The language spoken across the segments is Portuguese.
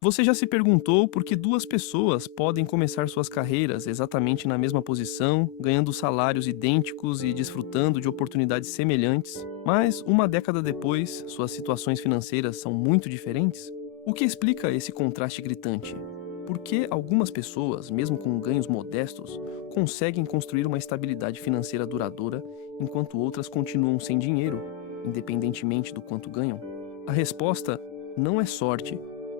Você já se perguntou por que duas pessoas podem começar suas carreiras exatamente na mesma posição, ganhando salários idênticos e desfrutando de oportunidades semelhantes, mas uma década depois, suas situações financeiras são muito diferentes? O que explica esse contraste gritante? Por que algumas pessoas, mesmo com ganhos modestos, conseguem construir uma estabilidade financeira duradoura, enquanto outras continuam sem dinheiro, independentemente do quanto ganham? A resposta não é sorte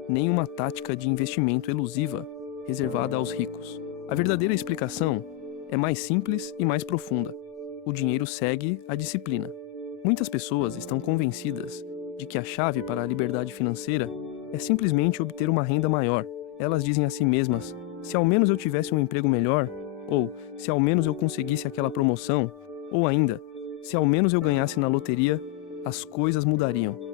nem uma tática de investimento elusiva reservada aos ricos. A verdadeira explicação é mais simples e mais profunda. O dinheiro segue a disciplina. Muitas pessoas estão convencidas de que a chave para a liberdade financeira é simplesmente obter uma renda maior. Elas dizem a si mesmas: se ao menos eu tivesse um emprego melhor, ou se ao menos eu conseguisse aquela promoção, ou ainda, se ao menos eu ganhasse na loteria, as coisas mudariam.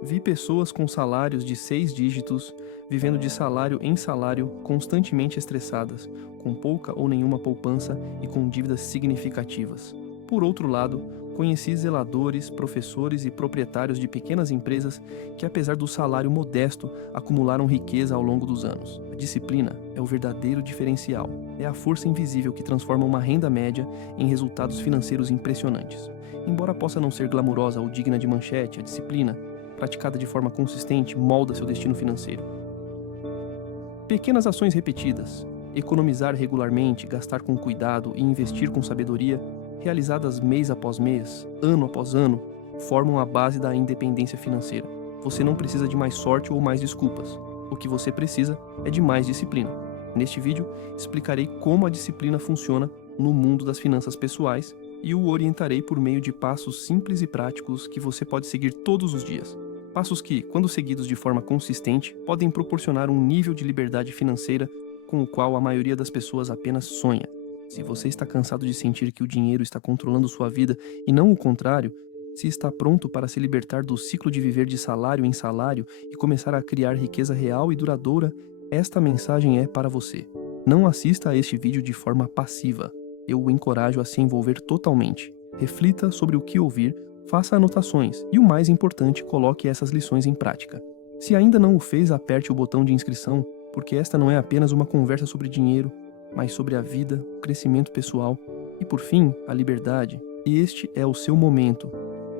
Vi pessoas com salários de 6 dígitos, vivendo de salário em salário, constantemente estressadas, com pouca ou nenhuma poupança e com dívidas significativas. Por outro lado, conheci zeladores, professores e proprietários de pequenas empresas que, apesar do salário modesto, acumularam riqueza ao longo dos anos. A disciplina é o verdadeiro diferencial. É a força invisível que transforma uma renda média em resultados financeiros impressionantes. Embora possa não ser glamurosa ou digna de manchete, a disciplina, praticada de forma consistente, molda seu destino financeiro. Pequenas ações repetidas, economizar regularmente, gastar com cuidado e investir com sabedoria, realizadas mês após mês, ano após ano, formam a base da independência financeira. Você não precisa de mais sorte ou mais desculpas. O que você precisa é de mais disciplina. Neste vídeo, explicarei como a disciplina funciona no mundo das finanças pessoais e o orientarei por meio de passos simples e práticos que você pode seguir todos os dias. Passos que, quando seguidos de forma consistente, podem proporcionar um nível de liberdade financeira com o qual a maioria das pessoas apenas sonha. Se você está cansado de sentir que o dinheiro está controlando sua vida e não o contrário, se está pronto para se libertar do ciclo de viver de salário em salário e começar a criar riqueza real e duradoura, esta mensagem é para você. Não assista a este vídeo de forma passiva. Eu o encorajo a se envolver totalmente. Reflita sobre o que ouvir, faça anotações e, o mais importante, coloque essas lições em prática. Se ainda não o fez, aperte o botão de inscrição, porque esta não é apenas uma conversa sobre dinheiro, mas sobre a vida, o crescimento pessoal e, por fim, a liberdade. E este é o seu momento.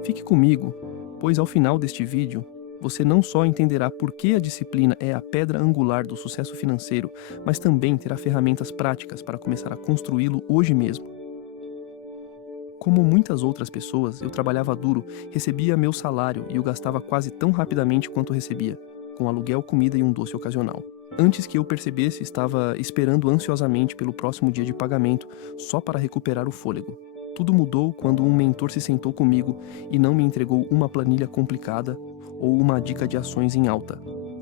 Fique comigo, pois ao final deste vídeo, você não só entenderá por que a disciplina é a pedra angular do sucesso financeiro, mas também terá ferramentas práticas para começar a construí-lo hoje mesmo. Como muitas outras pessoas, eu trabalhava duro, recebia meu salário e o gastava quase tão rapidamente quanto recebia, com aluguel, comida e um doce ocasional. Antes que eu percebesse, estava esperando ansiosamente pelo próximo dia de pagamento, só para recuperar o fôlego. Tudo mudou quando um mentor se sentou comigo e não me entregou uma planilha complicada ou uma dica de ações em alta.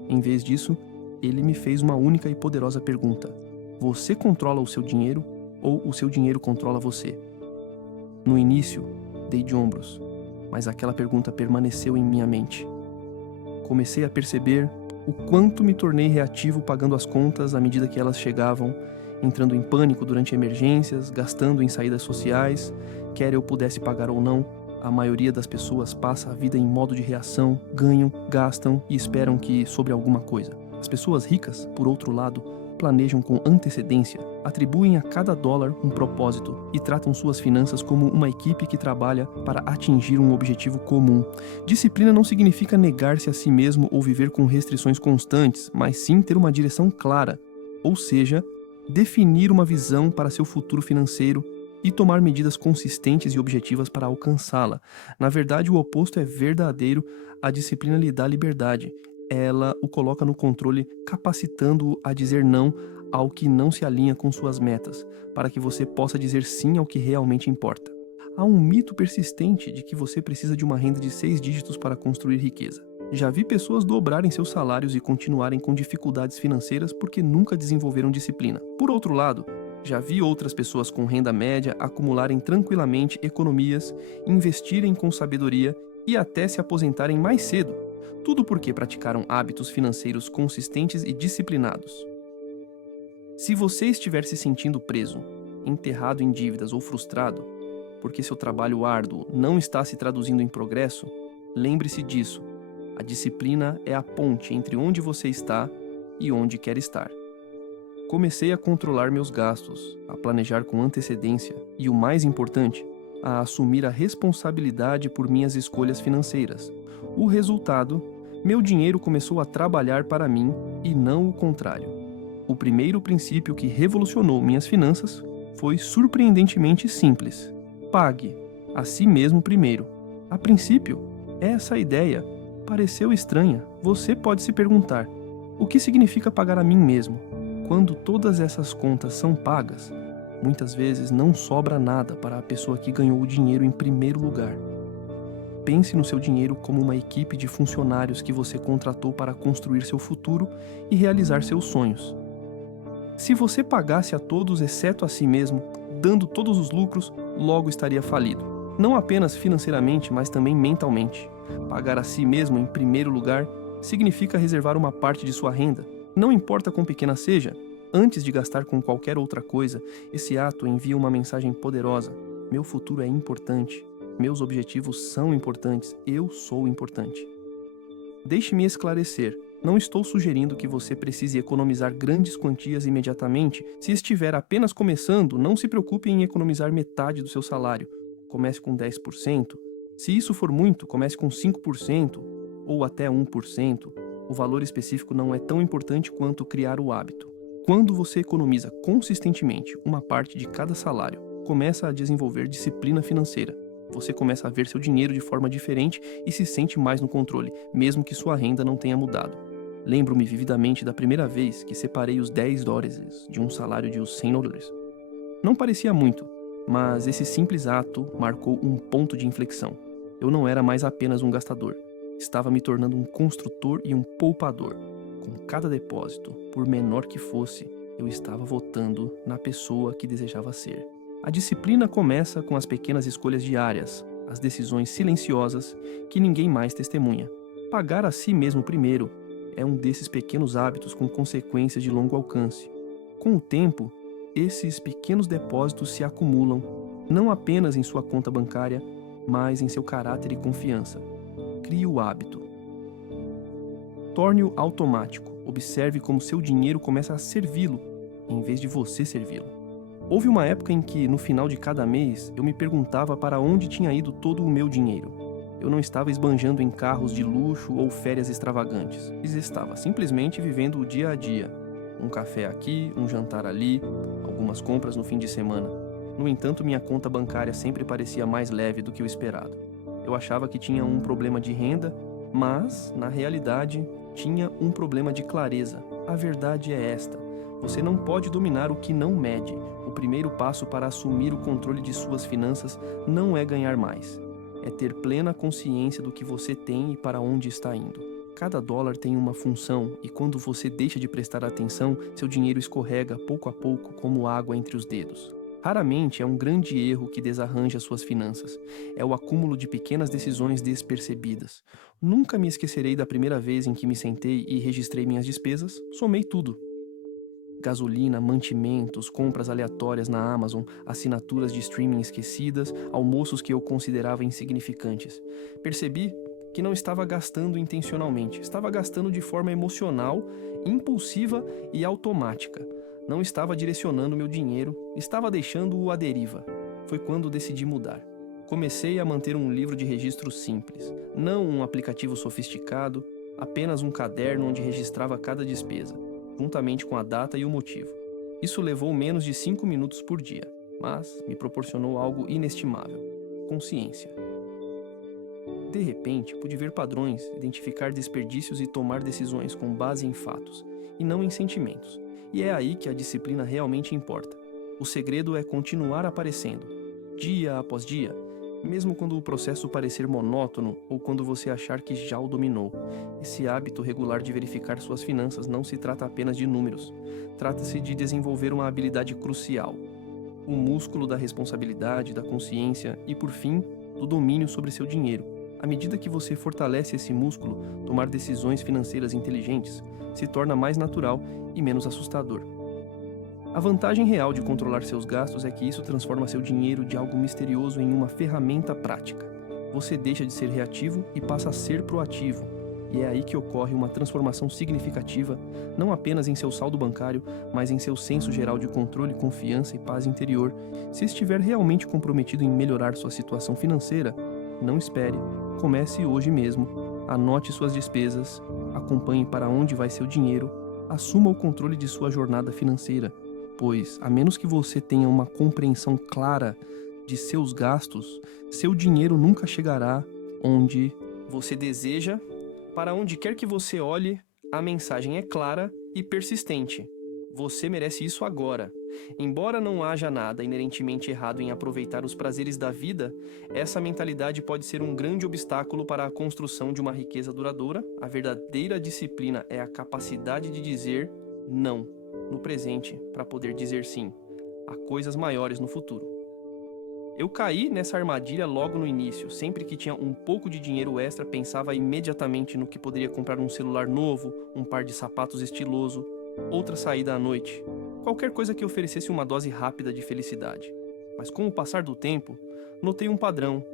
Em vez disso, ele me fez uma única e poderosa pergunta: você controla o seu dinheiro ou o seu dinheiro controla você? No início, dei de ombros, mas aquela pergunta permaneceu em minha mente. Comecei a perceber o quanto me tornei reativo pagando as contas à medida que elas chegavam, entrando em pânico durante emergências, gastando em saídas sociais, quer eu pudesse pagar ou não. A maioria das pessoas passa a vida em modo de reação, ganham, gastam e esperam que sobre alguma coisa. As pessoas ricas, por outro lado, planejam com antecedência, atribuem a cada dólar um propósito e tratam suas finanças como uma equipe que trabalha para atingir um objetivo comum. Disciplina não significa negar-se a si mesmo ou viver com restrições constantes, mas sim ter uma direção clara, ou seja, definir uma visão para seu futuro financeiro e tomar medidas consistentes e objetivas para alcançá-la. Na verdade, o oposto é verdadeiro. A disciplina lhe dá liberdade. Ela o coloca no controle, capacitando-o a dizer não ao que não se alinha com suas metas, para que você possa dizer sim ao que realmente importa. Há um mito persistente de que você precisa de uma renda de 6 dígitos para construir riqueza. Já vi pessoas dobrarem seus salários e continuarem com dificuldades financeiras porque nunca desenvolveram disciplina. Por outro lado, já vi outras pessoas com renda média acumularem tranquilamente economias, investirem com sabedoria e até se aposentarem mais cedo. Tudo porque praticaram hábitos financeiros consistentes e disciplinados. Se você estiver se sentindo preso, enterrado em dívidas ou frustrado, porque seu trabalho árduo não está se traduzindo em progresso, lembre-se disso. A disciplina é a ponte entre onde você está e onde quer estar. Comecei a controlar meus gastos, a planejar com antecedência e, o mais importante, a assumir a responsabilidade por minhas escolhas financeiras. O resultado, meu dinheiro começou a trabalhar para mim e não o contrário. O primeiro princípio que revolucionou minhas finanças foi surpreendentemente simples. Pague a si mesmo primeiro. A princípio, essa ideia pareceu estranha. Você pode se perguntar: o que significa pagar a mim mesmo? Quando todas essas contas são pagas, muitas vezes não sobra nada para a pessoa que ganhou o dinheiro em primeiro lugar. Pense no seu dinheiro como uma equipe de funcionários que você contratou para construir seu futuro e realizar seus sonhos. Se você pagasse a todos exceto a si mesmo, dando todos os lucros, logo estaria falido. Não apenas financeiramente, mas também mentalmente. Pagar a si mesmo em primeiro lugar significa reservar uma parte de sua renda, não importa quão pequena seja. Antes de gastar com qualquer outra coisa, esse ato envia uma mensagem poderosa: meu futuro é importante, meus objetivos são importantes, eu sou importante. Deixe-me esclarecer. Não estou sugerindo que você precise economizar grandes quantias imediatamente. Se estiver apenas começando, não se preocupe em economizar metade do seu salário. Comece com 10%. Se isso for muito, comece com 5% ou até 1%. O valor específico não é tão importante quanto criar o hábito. Quando você economiza consistentemente uma parte de cada salário, começa a desenvolver disciplina financeira. Você começa a ver seu dinheiro de forma diferente e se sente mais no controle, mesmo que sua renda não tenha mudado. Lembro-me vividamente da primeira vez que separei os $10 de um salário de $100. Não parecia muito, mas esse simples ato marcou um ponto de inflexão. Eu não era mais apenas um gastador. Estava me tornando um construtor e um poupador. Com cada depósito, por menor que fosse, eu estava votando na pessoa que desejava ser. A disciplina começa com as pequenas escolhas diárias, as decisões silenciosas que ninguém mais testemunha. Pagar a si mesmo primeiro é um desses pequenos hábitos com consequências de longo alcance. Com o tempo, esses pequenos depósitos se acumulam, não apenas em sua conta bancária, mas em seu caráter e confiança. Crie o hábito. Torne-o automático. Observe como seu dinheiro começa a servi-lo, em vez de você servi-lo. Houve uma época em que, no final de cada mês, eu me perguntava para onde tinha ido todo o meu dinheiro. Eu não estava esbanjando em carros de luxo ou férias extravagantes. Eu estava simplesmente vivendo o dia a dia. Um café aqui, um jantar ali, algumas compras no fim de semana. No entanto, minha conta bancária sempre parecia mais leve do que o esperado. Eu achava que tinha um problema de renda, mas, na realidade, tinha um problema de clareza. A verdade é esta: você não pode dominar o que não mede. O primeiro passo para assumir o controle de suas finanças não é ganhar mais. É ter plena consciência do que você tem e para onde está indo. Cada dólar tem uma função e quando você deixa de prestar atenção, seu dinheiro escorrega pouco a pouco como água entre os dedos. Raramente é um grande erro que desarranja suas finanças. É o acúmulo de pequenas decisões despercebidas. Nunca me esquecerei da primeira vez em que me sentei e registrei minhas despesas, somei tudo. Gasolina, mantimentos, compras aleatórias na Amazon, assinaturas de streaming esquecidas, almoços que eu considerava insignificantes. Percebi que não estava gastando intencionalmente, estava gastando de forma emocional, impulsiva e automática. Não estava direcionando meu dinheiro, estava deixando-o à deriva. Foi quando decidi mudar. Comecei a manter um livro de registro simples, não um aplicativo sofisticado, apenas um caderno onde registrava cada despesa, juntamente com a data e o motivo. Isso levou menos de 5 minutos por dia, mas me proporcionou algo inestimável: consciência. De repente, pude ver padrões, identificar desperdícios e tomar decisões com base em fatos, e não em sentimentos. E é aí que a disciplina realmente importa. O segredo é continuar aparecendo, dia após dia, mesmo quando o processo parecer monótono ou quando você achar que já o dominou. Esse hábito regular de verificar suas finanças não se trata apenas de números. Trata-se de desenvolver uma habilidade crucial: o músculo da responsabilidade, da consciência e, por fim, do domínio sobre seu dinheiro. À medida que você fortalece esse músculo, tomar decisões financeiras inteligentes se torna mais natural e menos assustador. A vantagem real de controlar seus gastos é que isso transforma seu dinheiro de algo misterioso em uma ferramenta prática. Você deixa de ser reativo e passa a ser proativo. E é aí que ocorre uma transformação significativa, não apenas em seu saldo bancário, mas em seu senso geral de controle, confiança e paz interior. Se estiver realmente comprometido em melhorar sua situação financeira, não espere. Comece hoje mesmo. Anote suas despesas, acompanhe para onde vai seu dinheiro, assuma o controle de sua jornada financeira, pois, a menos que você tenha uma compreensão clara de seus gastos, seu dinheiro nunca chegará onde você deseja. Para onde quer que você olhe, a mensagem é clara e persistente. Você merece isso agora. Embora não haja nada inerentemente errado em aproveitar os prazeres da vida, essa mentalidade pode ser um grande obstáculo para a construção de uma riqueza duradoura. A verdadeira disciplina é a capacidade de dizer não no presente para poder dizer sim a coisas maiores no futuro. Eu caí nessa armadilha logo no início. Sempre que tinha um pouco de dinheiro extra, pensava imediatamente no que poderia comprar um celular novo, um par de sapatos estiloso, outra saída à noite. Qualquer coisa que oferecesse uma dose rápida de felicidade. Mas com o passar do tempo, notei um padrão.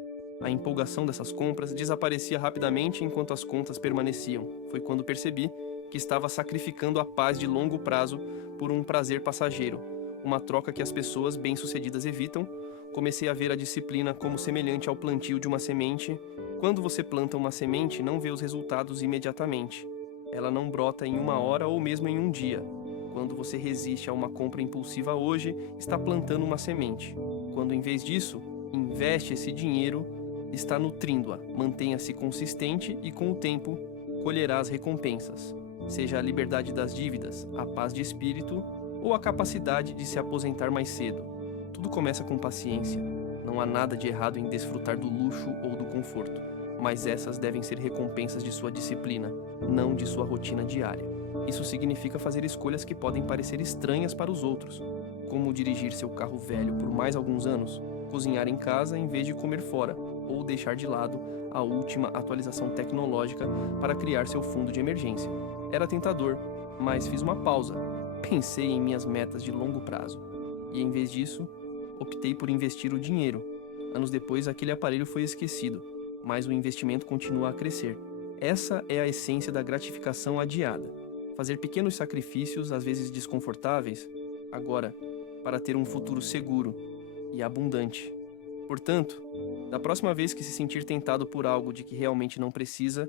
A empolgação dessas compras desaparecia rapidamente enquanto as contas permaneciam. Foi quando percebi que estava sacrificando a paz de longo prazo por um prazer passageiro, uma troca que as pessoas bem-sucedidas evitam. Comecei a ver a disciplina como semelhante ao plantio de uma semente. Quando você planta uma semente, não vê os resultados imediatamente. Ela não brota em uma hora ou mesmo em um dia. Quando você resiste a uma compra impulsiva hoje, está plantando uma semente. Quando, em vez disso, investe esse dinheiro, está nutrindo-a. Mantenha-se consistente e, com o tempo, colherá as recompensas. Seja a liberdade das dívidas, a paz de espírito ou a capacidade de se aposentar mais cedo. Tudo começa com paciência. Não há nada de errado em desfrutar do luxo ou do conforto, mas essas devem ser recompensas de sua disciplina, não de sua rotina diária. Isso significa fazer escolhas que podem parecer estranhas para os outros, como dirigir seu carro velho por mais alguns anos, cozinhar em casa em vez de comer fora, ou deixar de lado a última atualização tecnológica para criar seu fundo de emergência. Era tentador, mas fiz uma pausa. Pensei em minhas metas de longo prazo. E em vez disso, optei por investir o dinheiro. Anos depois, aquele aparelho foi esquecido, mas o investimento continua a crescer. Essa é a essência da gratificação adiada. Fazer pequenos sacrifícios, às vezes desconfortáveis, agora, para ter um futuro seguro e abundante. Portanto, da próxima vez que se sentir tentado por algo de que realmente não precisa,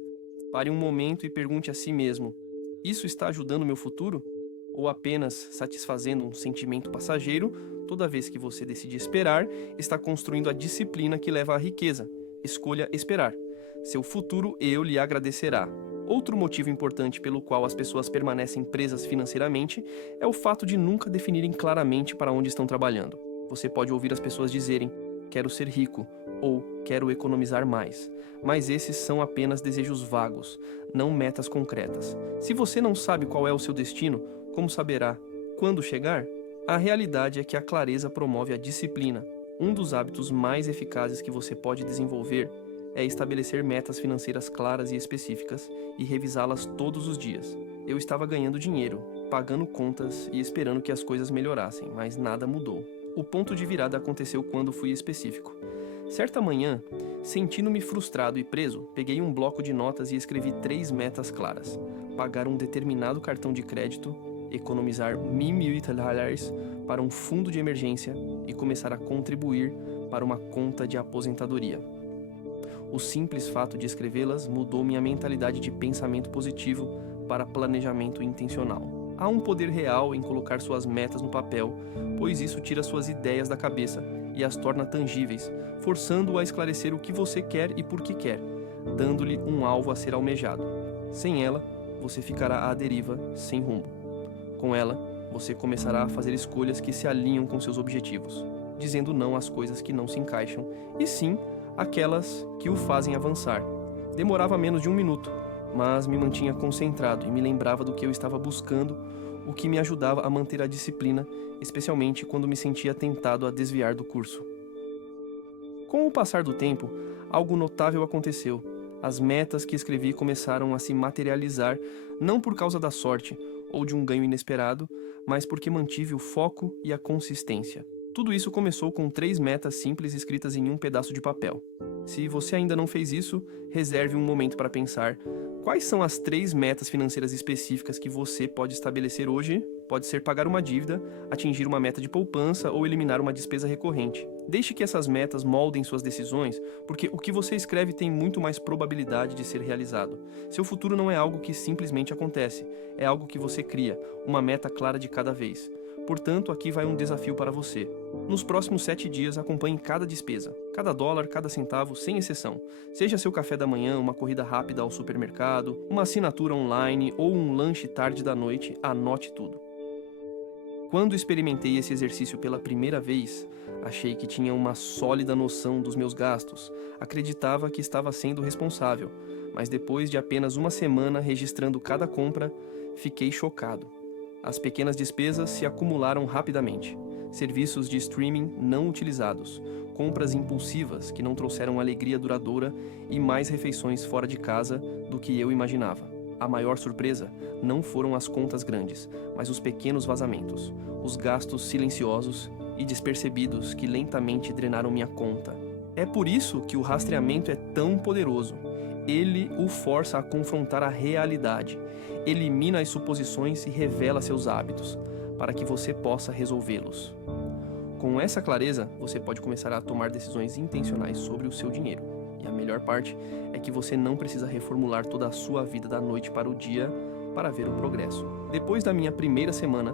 pare um momento e pergunte a si mesmo: isso está ajudando meu futuro? Ou apenas satisfazendo um sentimento passageiro? Toda vez que você decide esperar, está construindo a disciplina que leva à riqueza. Escolha esperar. Seu futuro eu lhe agradecerá. Outro motivo importante pelo qual as pessoas permanecem presas financeiramente é o fato de nunca definirem claramente para onde estão trabalhando. Você pode ouvir as pessoas dizerem: quero ser rico, ou quero economizar mais. Mas esses são apenas desejos vagos, não metas concretas. Se você não sabe qual é o seu destino, como saberá quando chegar? A realidade é que a clareza promove a disciplina. Um dos hábitos mais eficazes que você pode desenvolver é estabelecer metas financeiras claras e específicas e revisá-las todos os dias. Eu estava ganhando dinheiro, pagando contas e esperando que as coisas melhorassem, mas nada mudou. O ponto de virada aconteceu quando fui específico. Certa manhã, sentindo-me frustrado e preso, peguei um bloco de notas e escrevi 3 metas claras: pagar um determinado cartão de crédito, economizar $1.000 para um fundo de emergência e começar a contribuir para uma conta de aposentadoria. O simples fato de escrevê-las mudou minha mentalidade de pensamento positivo para planejamento intencional. Há um poder real em colocar suas metas no papel, pois isso tira suas ideias da cabeça e as torna tangíveis, forçando-o a esclarecer o que você quer e por que quer, dando-lhe um alvo a ser almejado. Sem ela, você ficará à deriva, sem rumo. Com ela, você começará a fazer escolhas que se alinham com seus objetivos, dizendo não às coisas que não se encaixam, e sim aquelas que o fazem avançar. Demorava menos de 1 minuto, mas me mantinha concentrado e me lembrava do que eu estava buscando, o que me ajudava a manter a disciplina, especialmente quando me sentia tentado a desviar do curso. Com o passar do tempo, algo notável aconteceu. As metas que escrevi começaram a se materializar, não por causa da sorte ou de um ganho inesperado, mas porque mantive o foco e a consistência. Tudo isso começou com 3 metas simples escritas em um pedaço de papel. Se você ainda não fez isso, reserve um momento para pensar, Quais são as 3 metas financeiras específicas que você pode estabelecer hoje? Pode ser pagar uma dívida, atingir uma meta de poupança ou eliminar uma despesa recorrente. Deixe que essas metas moldem suas decisões, porque o que você escreve tem muito mais probabilidade de ser realizado. Seu futuro não é algo que simplesmente acontece, é algo que você cria, uma meta clara de cada vez. Portanto, aqui vai um desafio para você. Nos próximos 7 dias, acompanhe cada despesa, cada dólar, cada centavo, sem exceção. Seja seu café da manhã, uma corrida rápida ao supermercado, uma assinatura online ou um lanche tarde da noite, anote tudo. Quando experimentei esse exercício pela primeira vez, achei que tinha uma sólida noção dos meus gastos. Acreditava que estava sendo responsável, mas depois de apenas uma semana registrando cada compra, fiquei chocado. As pequenas despesas se acumularam rapidamente. Serviços de streaming não utilizados, compras impulsivas que não trouxeram alegria duradoura e mais refeições fora de casa do que eu imaginava. A maior surpresa não foram as contas grandes, mas os pequenos vazamentos, os gastos silenciosos e despercebidos que lentamente drenaram minha conta. É por isso que o rastreamento é tão poderoso. Ele o força a confrontar a realidade, elimina as suposições e revela seus hábitos, para que você possa resolvê-los. Com essa clareza, você pode começar a tomar decisões intencionais sobre o seu dinheiro. E a melhor parte é que você não precisa reformular toda a sua vida da noite para o dia para ver o progresso. Depois da minha primeira semana,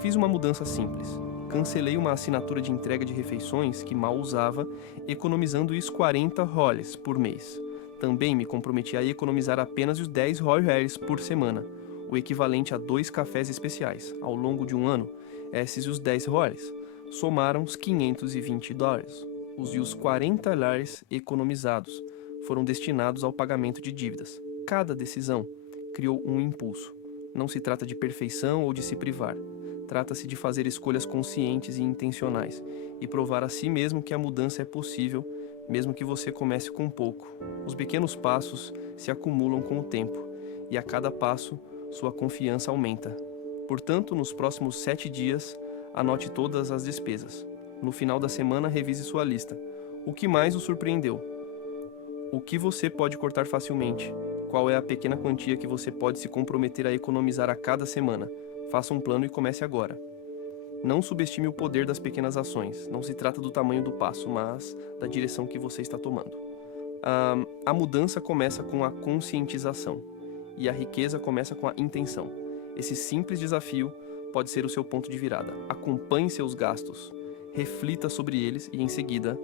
fiz uma mudança simples. Cancelei uma assinatura de entrega de refeições que mal usava, economizando os 40 roles por mês. Também me comprometi a economizar apenas os 10 royals por semana, o equivalente a 2 cafés especiais. Ao longo de um ano, esses os 10 royals somaram os $520. Os 40 lares economizados foram destinados ao pagamento de dívidas. Cada decisão criou um impulso. Não se trata de perfeição ou de se privar. Trata-se de fazer escolhas conscientes e intencionais e provar a si mesmo que a mudança é possível, mesmo que você comece com pouco. Os pequenos passos se acumulam com o tempo e a cada passo sua confiança aumenta. Portanto, nos próximos 7 dias, anote todas as despesas. No final da semana, revise sua lista. O que mais o surpreendeu? O que você pode cortar facilmente? Qual é a pequena quantia que você pode se comprometer a economizar a cada semana? Faça um plano e comece agora. Não subestime o poder das pequenas ações. Não se trata do tamanho do passo, mas da direção que você está tomando. A mudança começa com a conscientização e a riqueza começa com a intenção. Esse simples desafio pode ser o seu ponto de virada. Acompanhe seus gastos, reflita sobre eles e, em seguida,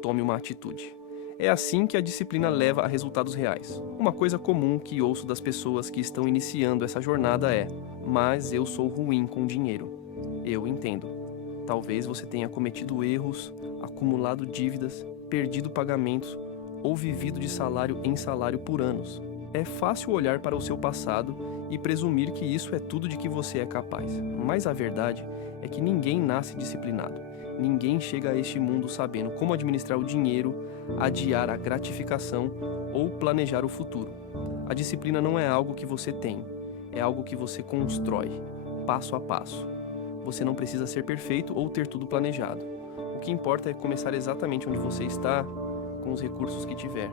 tome uma atitude. É assim que a disciplina leva a resultados reais. Uma coisa comum que ouço das pessoas que estão iniciando essa jornada é: mas eu sou ruim com dinheiro. Eu entendo. Talvez você tenha cometido erros, acumulado dívidas, perdido pagamentos ou vivido de salário em salário por anos. É fácil olhar para o seu passado e presumir que isso é tudo de que você é capaz. Mas a verdade é que ninguém nasce disciplinado. Ninguém chega a este mundo sabendo como administrar o dinheiro, adiar a gratificação ou planejar o futuro. A disciplina não é algo que você tem, é algo que você constrói, passo a passo. Você não precisa ser perfeito ou ter tudo planejado. O que importa é começar exatamente onde você está, com os recursos que tiver.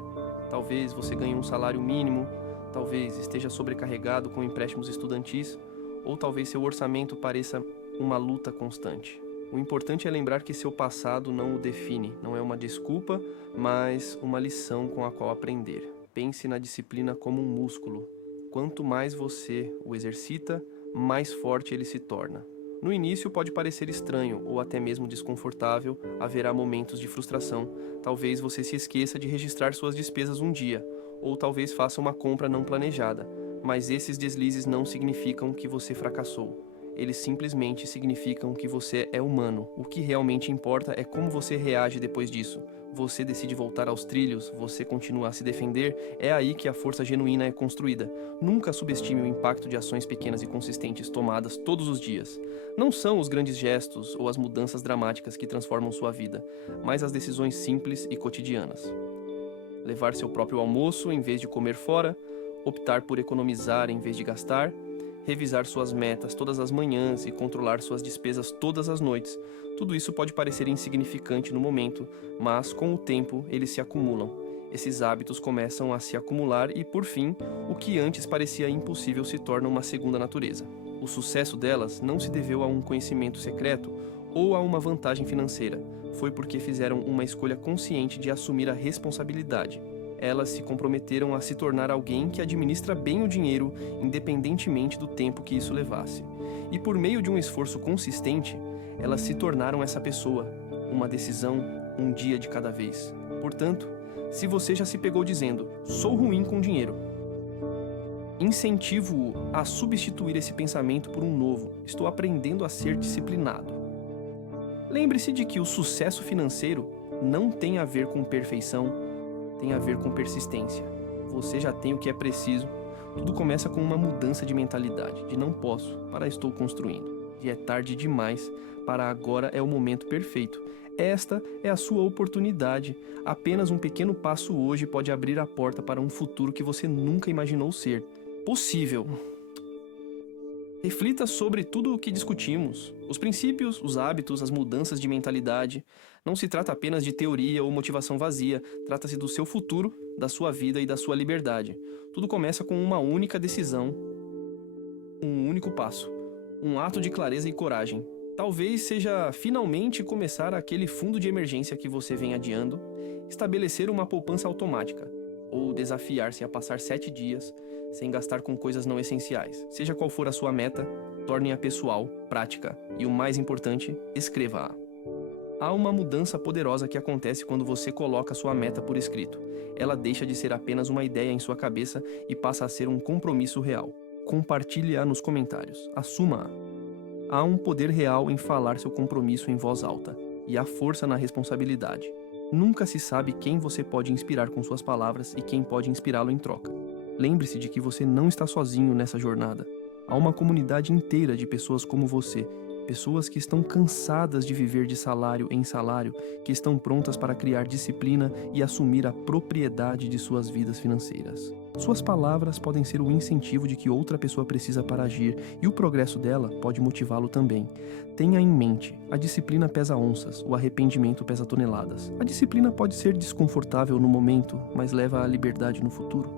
Talvez você ganhe um salário mínimo, talvez esteja sobrecarregado com empréstimos estudantis, ou talvez seu orçamento pareça uma luta constante. O importante é lembrar que seu passado não o define, não é uma desculpa, mas uma lição com a qual aprender. Pense na disciplina como um músculo. Quanto mais você o exercita, mais forte ele se torna. No início pode parecer estranho ou até mesmo desconfortável, haverá momentos de frustração. Talvez você se esqueça de registrar suas despesas um dia, ou talvez faça uma compra não planejada, mas esses deslizes não significam que você fracassou. Eles simplesmente significam que você é humano. O que realmente importa é como você reage depois disso. Você decide voltar aos trilhos, você continua a se defender, é aí que a força genuína é construída. Nunca subestime o impacto de ações pequenas e consistentes tomadas todos os dias. Não são os grandes gestos ou as mudanças dramáticas que transformam sua vida, mas as decisões simples e cotidianas. Levar seu próprio almoço em vez de comer fora, optar por economizar em vez de gastar, revisar suas metas todas as manhãs e controlar suas despesas todas as noites. Tudo isso pode parecer insignificante no momento, mas com o tempo eles se acumulam. Esses hábitos começam a se acumular e, por fim, o que antes parecia impossível se torna uma segunda natureza. O sucesso delas não se deveu a um conhecimento secreto ou a uma vantagem financeira, foi porque fizeram uma escolha consciente de assumir a responsabilidade. Elas se comprometeram a se tornar alguém que administra bem o dinheiro, independentemente do tempo que isso levasse. E por meio de um esforço consistente, elas se tornaram essa pessoa, uma decisão, um dia de cada vez. Portanto, se você já se pegou dizendo, sou ruim com dinheiro, incentivo-o a substituir esse pensamento por um novo, estou aprendendo a ser disciplinado. Lembre-se de que o sucesso financeiro não tem a ver com perfeição, tem a ver com persistência. Você já tem o que é preciso. Tudo começa com uma mudança de mentalidade, de não posso para estou construindo, de é tarde demais para agora é o momento perfeito. Esta é a sua oportunidade. Apenas um pequeno passo hoje pode abrir a porta para um futuro que você nunca imaginou ser possível. Reflita sobre tudo o que discutimos, os princípios, os hábitos, as mudanças de mentalidade. Não se trata apenas de teoria ou motivação vazia, trata-se do seu futuro, da sua vida e da sua liberdade. Tudo começa com uma única decisão, um único passo, um ato de clareza e coragem. Talvez seja finalmente começar aquele fundo de emergência que você vem adiando, estabelecer uma poupança automática, ou desafiar-se a passar 7 dias sem gastar com coisas não essenciais. Seja qual for a sua meta, torne-a pessoal, prática e, o mais importante, escreva-a. Há uma mudança poderosa que acontece quando você coloca sua meta por escrito. Ela deixa de ser apenas uma ideia em sua cabeça e passa a ser um compromisso real. Compartilhe-a nos comentários. Assuma-a. Há um poder real em falar seu compromisso em voz alta, e há força na responsabilidade. Nunca se sabe quem você pode inspirar com suas palavras e quem pode inspirá-lo em troca. Lembre-se de que você não está sozinho nessa jornada. Há uma comunidade inteira de pessoas como você, pessoas que estão cansadas de viver de salário em salário, que estão prontas para criar disciplina e assumir a propriedade de suas vidas financeiras. Suas palavras podem ser o incentivo de que outra pessoa precisa para agir, e o progresso dela pode motivá-lo também. Tenha em mente, a disciplina pesa onças, o arrependimento pesa toneladas. A disciplina pode ser desconfortável no momento, mas leva à liberdade no futuro.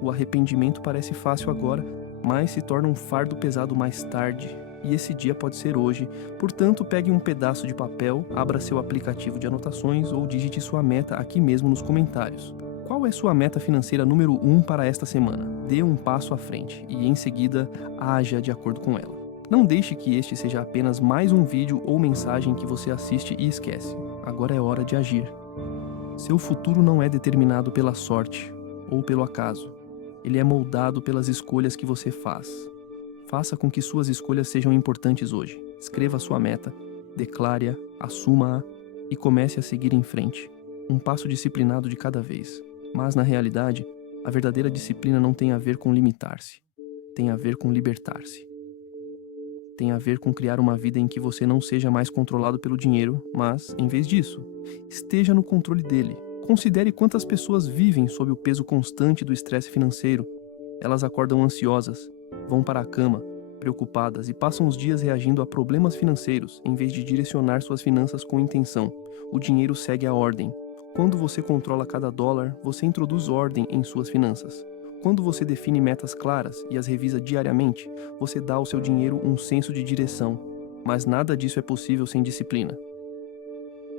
O arrependimento parece fácil agora, mas se torna um fardo pesado mais tarde. E esse dia pode ser hoje. Portanto, pegue um pedaço de papel, abra seu aplicativo de anotações ou digite sua meta aqui mesmo nos comentários. Qual é sua meta financeira número 1 para esta semana? Dê um passo à frente e, em seguida, haja de acordo com ela. Não deixe que este seja apenas mais um vídeo ou mensagem que você assiste e esquece. Agora é hora de agir. Seu futuro não é determinado pela sorte ou pelo acaso. Ele é moldado pelas escolhas que você faz. Faça com que suas escolhas sejam importantes hoje. Escreva sua meta, declare-a, assuma-a e comece a seguir em frente. Um passo disciplinado de cada vez. Mas, na realidade, a verdadeira disciplina não tem a ver com limitar-se. Tem a ver com libertar-se. Tem a ver com criar uma vida em que você não seja mais controlado pelo dinheiro, mas, em vez disso, esteja no controle dele. Considere quantas pessoas vivem sob o peso constante do estresse financeiro. Elas acordam ansiosas, vão para a cama, preocupadas e passam os dias reagindo a problemas financeiros em vez de direcionar suas finanças com intenção. O dinheiro segue a ordem. Quando você controla cada dólar, você introduz ordem em suas finanças. Quando você define metas claras e as revisa diariamente, você dá ao seu dinheiro um senso de direção. Mas nada disso é possível sem disciplina.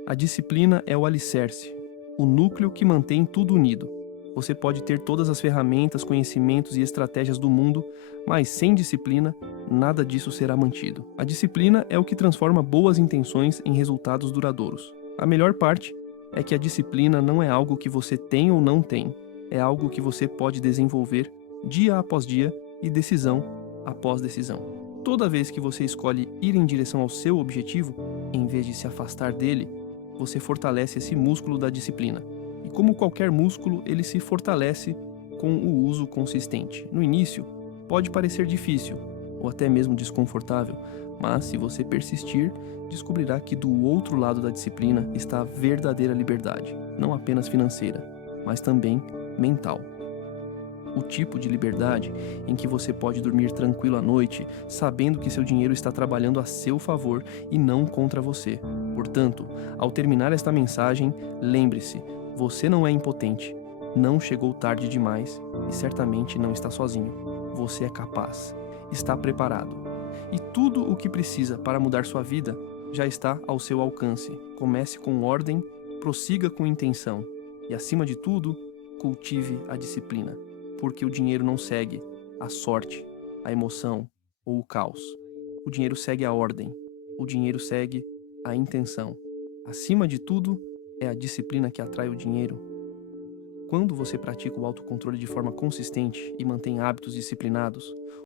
A disciplina é o alicerce, o núcleo que mantém tudo unido. Você pode ter todas as ferramentas, conhecimentos e estratégias do mundo, mas sem disciplina, nada disso será mantido. A disciplina é o que transforma boas intenções em resultados duradouros. A melhor parte é que a disciplina não é algo que você tem ou não tem, é algo que você pode desenvolver dia após dia e decisão após decisão. Toda vez que você escolhe ir em direção ao seu objetivo, em vez de se afastar dele, você fortalece esse músculo da disciplina. E como qualquer músculo, ele se fortalece com o uso consistente. No início, pode parecer difícil, ou até mesmo desconfortável, mas se você persistir, descobrirá que do outro lado da disciplina está a verdadeira liberdade, não apenas financeira, mas também mental. O tipo de liberdade em que você pode dormir tranquilo à noite, sabendo que seu dinheiro está trabalhando a seu favor e não contra você. Portanto, ao terminar esta mensagem, lembre-se, Você não é impotente, não chegou tarde demais e certamente não está sozinho. Você é capaz, está preparado. E tudo o que precisa para mudar sua vida já está ao seu alcance. Comece com ordem, prossiga com intenção e, acima de tudo, cultive a disciplina, porque o dinheiro não segue a sorte, a emoção ou o caos. O dinheiro segue a ordem, o dinheiro segue a intenção. Acima de tudo, é a disciplina que atrai o dinheiro. Quando você pratica o autocontrole de forma consistente e mantém hábitos disciplinados,